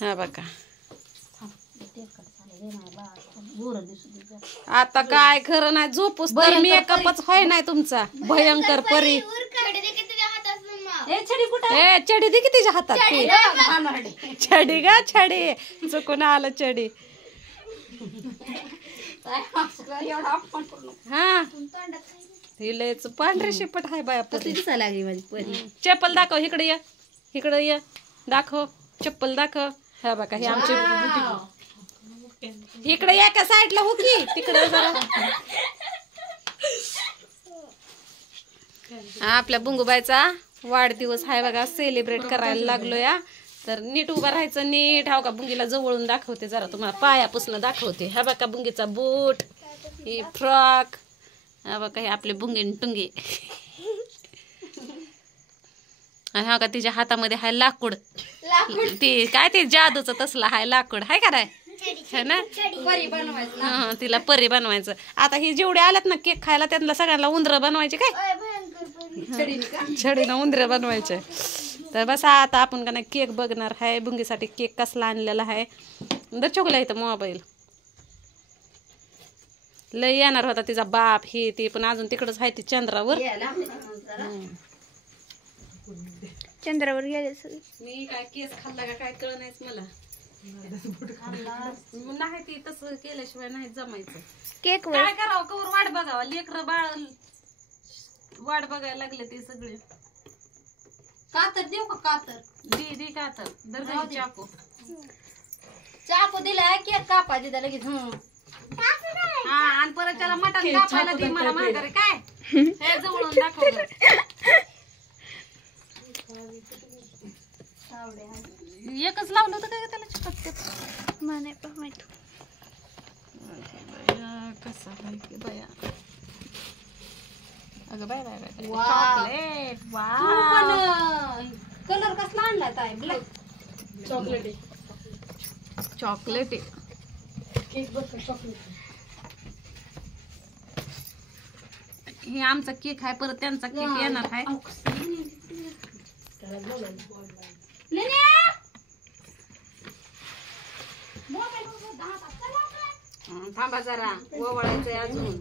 हा बघा आता काय खरं नाही झोपूस तर मेकअपच होय नाही तुमचा भयंकर परी ए चडी दे की तिच्या हातात छडी गा छडी चुकून आलं चडी हा हिलेच पांढरे शिपट हाय बाया चप्पल दाखव इकडे ये दाखव चप्पल दाखव हा बघा हे आमची इकडे या का साईडला हो की तिकडे जरा आपल्या बुंगूबाईचा वाढदिवस हाय बघा सेलिब्रेट करायला लागलो या तर नीट उभा राहायचं नीट हा का बुंगीला जवळून दाखवते जरा तुम्हाला पायापासून दाखवते हा बघा बुंगीचा बूट ही फ्रॉक हा बघा हे आपले बुंगीन टुंगी आणि हा का तिच्या हातामध्ये हाय लाकूड ती काय ते जादूचं तसला हाय लाकूड हाय का है ना हा तिला परी बनवायचं आता ही जेवढे आल्यात ना केक खायला त्यांना सगळ्यांना उंदर बनवायचे काय छडीनं उंदर बनवायचे तर बस आता आपण का नाही केक बघणार आहे बुंगीसाठी केक कसला आणलेला आहे दचोगला इथं मोबाईल लय येणार होता तिचा बाप हे ते पण अजून तिकडच आहे ती चंद्रावर गेले मी काय केस खाल्ला का काय कळ नाहीच मला नाही ती तसं केल्याशिवाय नाही जमायचं केक काय करावं कवर वाट बघावा लेकर बाळ वाट बघायला लागले ते सगळे कातर देऊ का कातर दे कातर दर चाकू चाकू दिला केक कापा दिला लगेच हा आणि परत त्याला मटण कापायला दे मला म्हातारे काय हे जवळून दाखवलं एकच लावलं होतं काय त्याला चिकट नाही माहित कसा बया अगं bye bye bye chocolate wow colour कसला आणला ताई ब्लॅक चॉकलेट केक बघ चॉकलेट हे आमचा केक आहे परत त्यांचा केक येणार आहे थांबा जरा ओवळायचंय अजून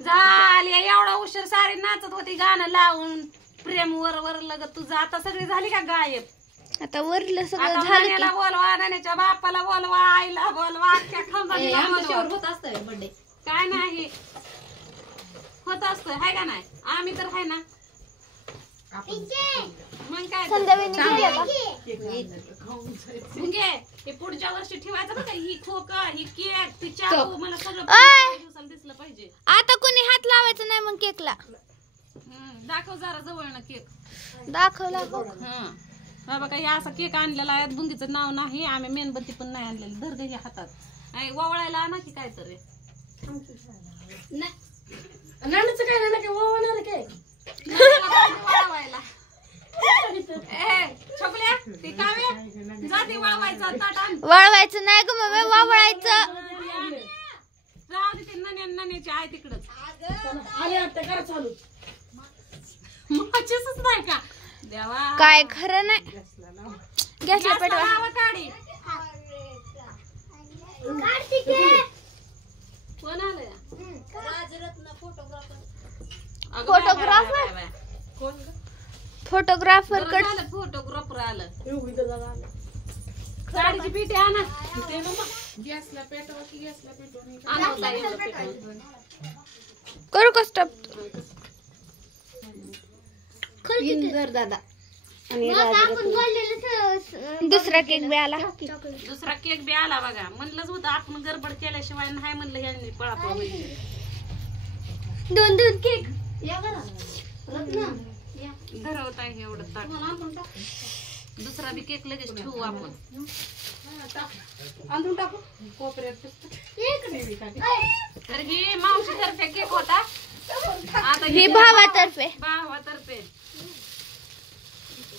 झाली एवढा उशीर सारी नाचत होती गाणं लावून प्रेम वर वर लगत तुझं आता सगळी झाली का गायब आता वरलं सगळं आता झालं नाण्याला बोलवा नाण्याच्या बापाला बोलवा आईला बोलवा अख्ख्या खानदानीला बोलवा. होत असतं बर्थडे काय नाही होत असतं हाय का नाही आम्ही तर हाय ना मग काय घे हे पुढच्या वर्षी ठेवायचं बघा ही खोका ही केक ती चाकू मला सगळं दिवसाला दिसलं पाहिजे आता कोणी हात लावायचं नाही मग केकला दाखव जरा जवळनं केक दाखवला हा बघा हे असा केक आणलेला आहे बुंगीचं नाव नाही आम्ही मेणबत्ती पण नाही आणलेली धर घे हातात आणि ववळायला आणा की काय तरी नानाचं काय ना काय ओवणार काय वळवायला छोकल्या ती काव्या जाती वळवायचं ताट आण वळवायचं नाही ग मम्मी वावळायचं राहू दे ते नण्याची आहे तिकडच आले आता करा चालू माचीसच नाही का देवा काय खरं नाही गॅसला पेटवा लावा काढी कोण आलंय राजरत्न फोटोग्राफर फोटोग्राफर फोटोग्राफर आलं गाडीची पेटी आणा गॅसला पेटवा की गॅसला पेटवा आणा एवढं पेटवून. करू का स्टॉप दादा दुसरा केक बी आला दुसरा केक बी आला बघा म्हणलंच होतं आपण गडबड केल्याशिवाय नाही म्हणलं ह्यांनी पळापळ होईल दोन केक या करा रत्न धरवत आहे एवढं ताट दुसरा बी केक लगेच ठेवू आपण आणून टाकू कोपऱ्यात तर ही मावशी तर्फे केक होता आता ही भावातर्फे हा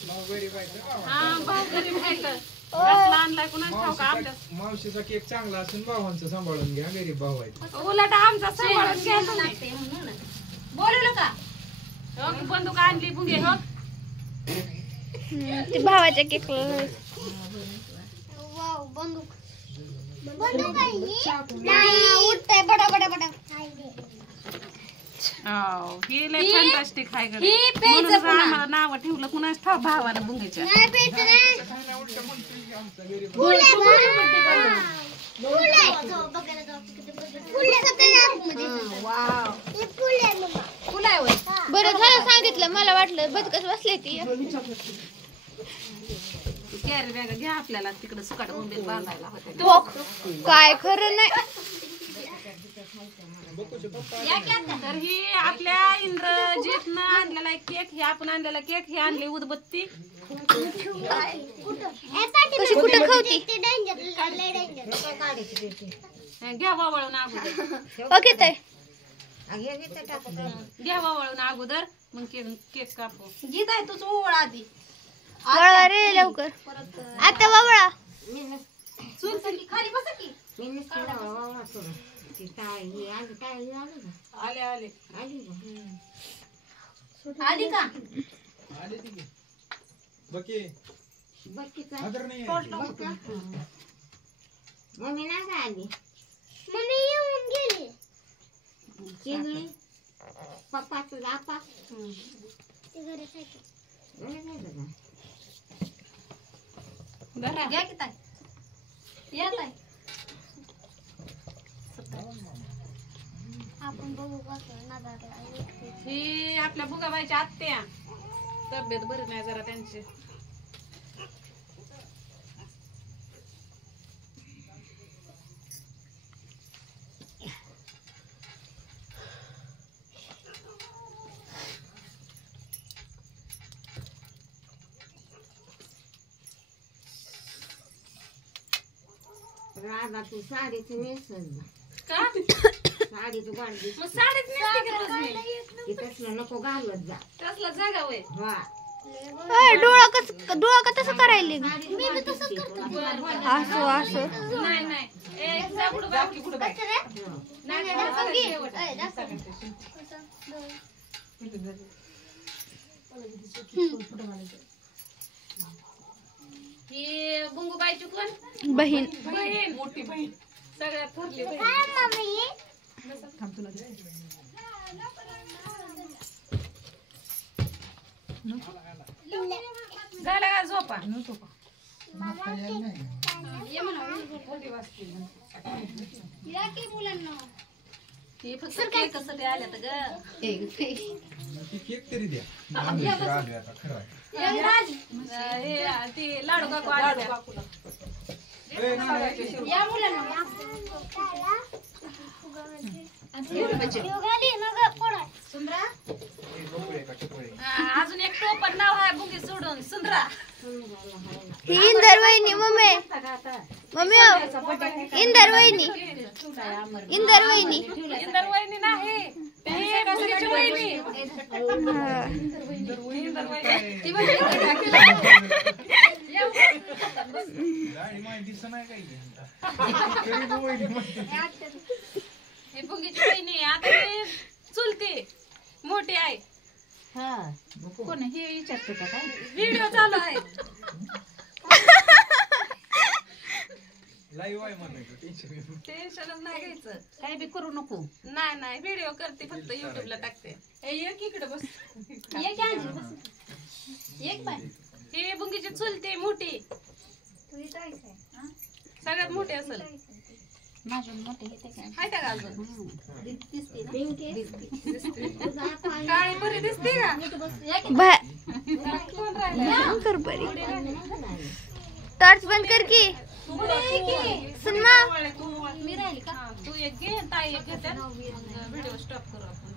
भाऊ गरीब आहे तर कसला आणलाय कुणाला ठाऊ का आपल्या मावशीचा केक चांगला असून भावांचं सांभाळून घ्या गरीब भाऊ आहे उलट आमचा सांभाळून घ्यायचं नाही बोलवलं का हो बंदूक आणली बुंगे हो ती भावाच्या केक उठतंय बडा बडा बडा. ही लय फॅन्टास्टिक आहे गं. ही प्यायचं म्हणून पुन्हा. आम्हाला नाव ठेवलं कुणाच ठाव भावानं बुंगीच्या. बरं झालं सांगितलं, मला वाटलं बदकच बसले ती. कॅरी बॅग घ्या आपल्याला तिकडे सुकाट मुंबईत बांधायला होते. काय खरं नाही. तर ही आपल्या इंद्रजीतनं आणलेला केक, हे आपण आणलेला केक, हे आणले उदबत्ती. कशी कुठं खावती. घ्या वावळून अगोदर, ओके ताई. घ्या वावळून अगोदर, मग केक कापू. गीत आहे तुझं ओळ आधी. वळवा रे लवकर. आता वळवा. चूल सगळी खाली बसा की. आले आले आली का? आले ती बकी आदर नाही मम्मी ना का आली मम्मी येऊन गेली. चिंगळी पप्पाचं आपा बरं घ्या की ताई. या ताई. आपण बघू कसं ही आपल्या बुगाबाईच्या आत्या, तब्येत बरी नाही जरा त्यांची. राधा तू साडीच नेसल का साडी तू गाडी मग साडीच नेसते की रोज मी. तसलं नको घालत जा कसला जागा होय. वा डोळा का तसं करायले. मी तसंच असं असं. नाही नाही एक जा पुढं बाकी पुढं बाकी. नाही नाही, शेवट. ही बुंगूबाईची कोण बहीण. बहीण, मोठी बहीण, सगळ्यात थोरली बहीण. झालं का झोपा. ती फक्त केकसाठी आल्यात ग. ती केक तरी द्या आले आता खरं हे ती लाडू काकू आले. या मुलांना. सुंदरा अजून एक टोपण नाव आहे बुंगी सोडून सुंदरा. ही इंदर वहिनी. मम्मी मम्मी हो. इंदर वहिनी. इंदर वहिनी. इंदर वहिनी नाही, ती बुंगीची वहिनी. हा. इंदर वहिनी. गाडी माहिती दिसत नाही काही तरी बोलली म्हणते. ही बुंगीची वहिनी. आता ती चुलती मोठी आहे. कोण हे विचारते का काय? व्हिडिओ चालू आहे. लाईव्ह आहे म्हणायचं टेन्शन घेऊ नको. टेन्शनच नाही घ्यायचं. काय बी करू नको. नाही नाही व्हिडिओ करते फक्त युट्यूबला टाकते. एक इकडे बस. एक आजी बस. एक बाय. ही बुंगीची चुलती मोठी, सगळ्यात मोठी असेल. माझ्या मोठे येते काय? हाय का अजून दिसते ना? काळी परी दिसते का. कोण राहिलं? कर बरी. टॉर्च बंद कर की. सुनमा. मी राहिली का? हा, तू एक घे, ताई एक घेते. व्हिडिओ स्टॉप करू आपण.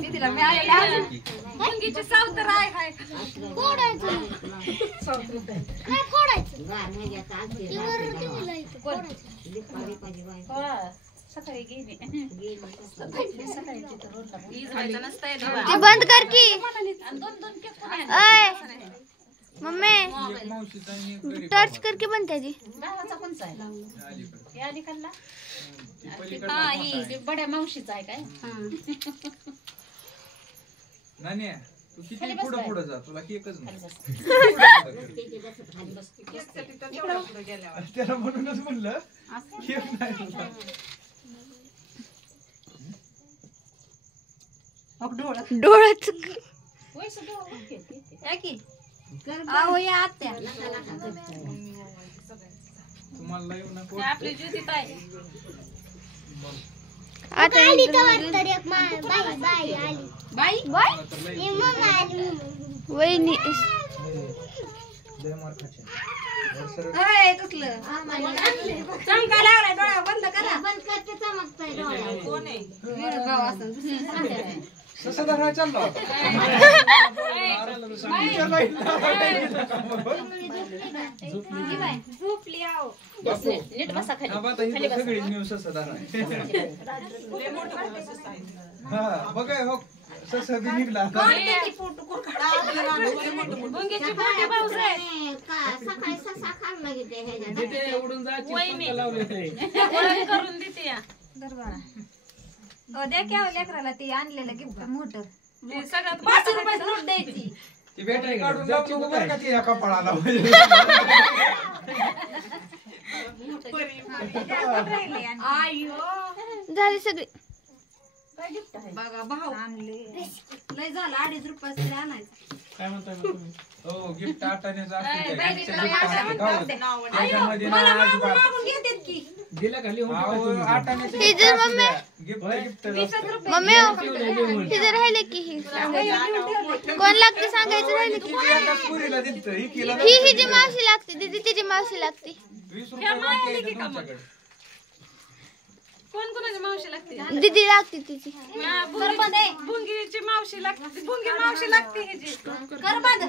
दीदीला मी आलेला अजून. मुंगीची सावतर आहे. हाय सकाळी गेली. इजवायचं नसतंय ती देवा. बंद कर की. आणि दोन दोन केक कोण आहे? अय मम्मी एक मावशीचा आणि एक गरीब टॉर्च कर की बंद त्याची. गावाचा कोणचा आहे? अलीकडे. हे अलीकडला? ती पलीकडे हा ही बड्या मावशीचा आहे काय? नान्या तू तू किती पुढं पुढं जा तुला केकच नाही त्याला म्हणूनच म्हणलं केक नाही तुला. डोळ्यात अहो या आत्या तुम्हाला येऊ नको आपली ज्योती ताई आता वहिनी लय मार खाशील. वर सरळ. चमका लागलाय डोळा बंद करा बंद करते चमकतंय डोळ्यात. ससा धरायला चाललो आता. झोपली आहो बापू, हा बा, आता ही सगळी नेऊन ससा धराय. हा बघा हो ससा बी निघला आता. सकाळी ससा खाल्ला की ते ह्याच्यात. करून देते या द्या की लेकराला ती आणलेलं गिफ्ट मोठं ते सगळ्यात 500 रुपये नोट द्यायची ती बॅटरी काढून लावू नको बरं का ती या कपाळाला. झाली सगळी बघा भाऊ आणले लय झालं 2.5 रुपये आणायचं काय म्हणताय मग तुम्ही? हो गिफ्ट आटानेच असते त्या. बॅगेत गिफ्टचं gift असते गावात. त्याच्यामध्ये ना मला अजिबात. मागून घेतात की दिला का लिहून अहो, ठेवायचं तुम्ही? आटानेच हे gift जर असते मम्मी- त्या. गिफ्ट असते. मम्मी हे जर राहिले की ही कोण लागते सांगायचं राहिले की ती एकाच पुरीला दिसतं, ही केला ना. ही जी मावशी लागते दीदी तिची मावशी लागते 20 रुपये बाकी आहे इथं तुमच्याकडे. कोण कोणाची मावशी लागते दीदी लागते तिची बुंगीची मावशी लागते बुंगी मावशी लागते ह्याची कर बंद